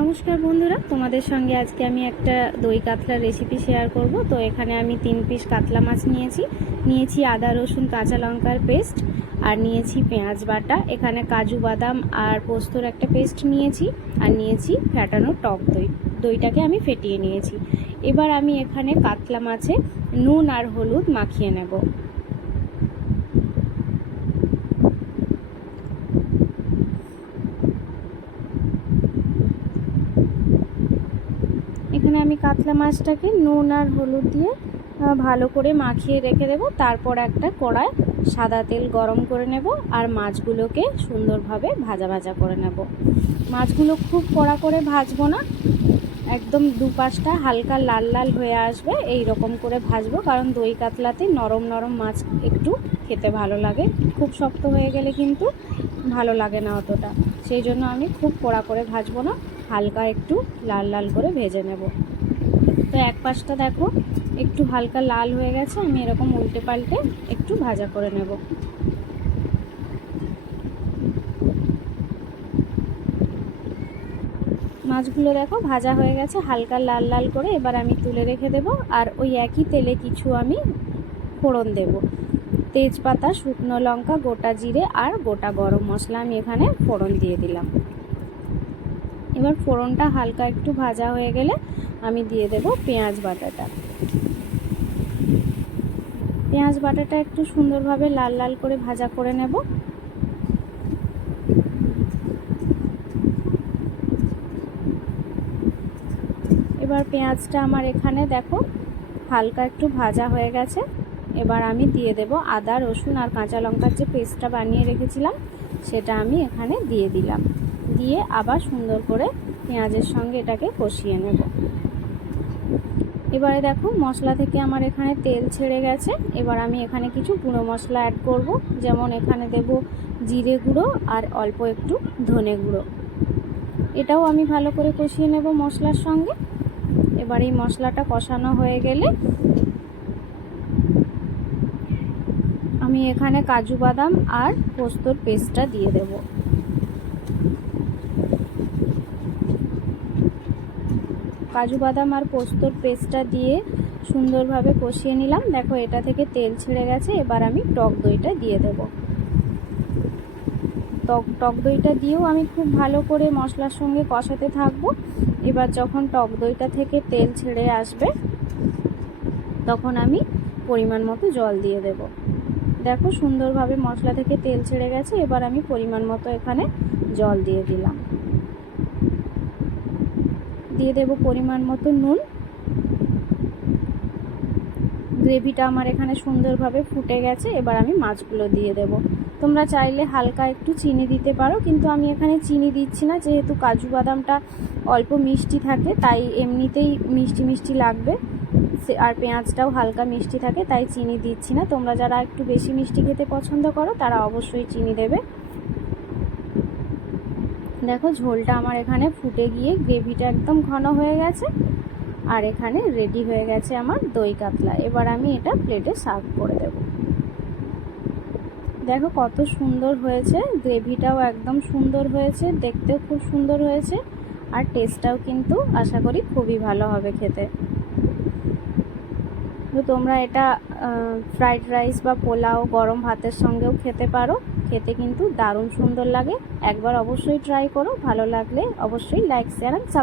নমস্কার বন্ধুরা, তোমাদের সঙ্গে আজকে আমি একটা দই কাতলার রেসিপি শেয়ার করব। তো এখানে আমি 3 পিস কাতলা মাছ নিয়েছি আদা রসুন কাঁচা লঙ্কার পেস্ট, আর নিয়েছি পেঁয়াজ বাটা। এখানে কাজু বাদাম আর পোস্তর একটা পেস্ট নিয়েছি, আর নিয়েছি ফ্যাটানো টক দইটাকে আমি ফেটিয়ে নিয়েছি। এবার আমি এখানে কাতলা মাছে নুন আর হলুদ মাখিয়ে নেব। এখানে আমি কাতলা মাছটাকে নুন আর হলুদ দিয়ে ভালো করে মাখিয়ে রেখে দেব। তারপর একটা কড়ায় সাদা তেল গরম করে নেব, আর মাছগুলোকে সুন্দরভাবে ভাজা ভাজা করে নেব। মাছগুলো খুব কড়া করে ভাজবো না, একদম দুপাশটা হালকা লাল লাল হয়ে আসবে এই রকম করে ভাজবো, কারণ দই কাতলাতে নরম নরম মাছ একটু খেতে ভালো লাগে। খুব শক্ত হয়ে গেলে কিন্তু ভালো লাগে না অতটা, সেই জন্য আমি খুব কড়া করে ভাজবো না, হালকা একটু লাল লাল করে ভেজে নেব। তো এক পাশটা দেখো একটু হালকা লাল হয়ে গেছে, আমি এরকম উল্টে পাল্টে একটু ভাজা করে নেব। মাছগুলো দেখো ভাজা হয়ে গেছে হালকা লাল লাল করে, এবার আমি তুলে রেখে দেব। আর ওই একই তেলে কিছু আমি ফোড়ন দেব। তেজপাতা, শুকনো লঙ্কা, গোটা জিরে আর গোটা গরম মশলা আমি এখানে ফোড়ন দিয়ে দিলাম। এবার ফোড়নটা হালকা একটু ভাজা হয়ে গেলে আমি দিয়ে দেব পেঁয়াজ বাটাটা। পেঁয়াজ বাটাটা একটু সুন্দরভাবে লাল লাল করে ভাজা করে নেব। এবার পেঁয়াজটা আমার এখানে দেখো হালকা একটু ভাজা হয়ে গেছে। এবার আমি দিয়ে দেব আদা রসুন আর কাঁচা লঙ্কার যে পেস্টটা বানিয়ে রেখেছিলাম সেটা আমি এখানে দিয়ে দিলাম। দিয়ে আবার সুন্দর করে পেঁয়াজের সঙ্গে এটাকে কষিয়ে নেব। এবারে দেখো মশলা থেকে আমার এখানে তেল ছেড়ে গেছে। এবার আমি এখানে কিছু গুঁড়ো মশলা অ্যাড করব, যেমন এখানে দেব জিরে গুঁড়ো আর অল্প একটু ধনে গুঁড়ো। এটাও আমি ভালো করে কষিয়ে নেব মশলার সঙ্গে। এবার এই মশলাটা কষানো হয়ে গেলে আমি এখানে কাজু বাদাম আর পোস্তর পেস্টটা দিয়ে দেব। কাজু বাদাম আর পোস্তর পেস্টটা দিয়ে সুন্দরভাবে কষিয়ে নিলাম। দেখো এটা থেকে তেল ছেড়ে গেছে। এবার আমি টক দইটা দিয়ে দেব। টক দইটা দিয়েও আমি খুব ভালো করে মশলার সঙ্গে কষাতে থাকবো। এবার যখন টক দইটা থেকে তেল ছেড়ে আসবে তখন আমি পরিমাণ মতো জল দিয়ে দেব। দেখো সুন্দরভাবে মশলা থেকে তেল ছেড়ে গেছে। এবার আমি পরিমাণ মতো এখানে জল দিয়ে দিলাম। দিয়ে দেব পরিমাণ মতো নুন। গ্রেভিটা আমার এখানে সুন্দরভাবে ফুটে গেছে। এবার আমি মাছগুলো দিয়ে দেব। তোমরা চাইলে হালকা একটু চিনি দিতে পারো, কিন্তু আমি এখানে চিনি দিচ্ছি না, যেহেতু কাজু বাদামটা অল্প মিষ্টি থাকে তাই এমনিতেই মিষ্টি মিষ্টি লাগবে, আর পেঁয়াজটাও হালকা মিষ্টি থাকে তাই চিনি দিচ্ছি না। তোমরা যারা একটু বেশি মিষ্টি খেতে পছন্দ করো তারা অবশ্যই চিনি দেবে। দেখো ঝোলটা আমার এখানে ফুটে গিয়ে গ্রেভিটা একদম ঘন হয়ে গেছে, আর এখানে রেডি হয়ে গেছে আমার দই কাতলা। এবার আমি এটা প্লেটে সার্ভ করে দেব। দেখো কত সুন্দর হয়েছে, গ্রেভিটাও একদম সুন্দর হয়েছে, দেখতেও খুব সুন্দর হয়েছে, আর টেস্টটাও কিন্তু আশা করি খুবই ভালো হবে খেতে। তো তোমরা এটা ফ্রাইড রাইস বা পোলাও গরম ভাতের সঙ্গেও খেতে পারো, খেতে কিন্তু দারুণ সুন্দর লাগে। একবার অবশ্যই ট্রাই করো, ভালো লাগলে অবশ্যই লাইক শেয়ার আর সাবস্ক্রাইব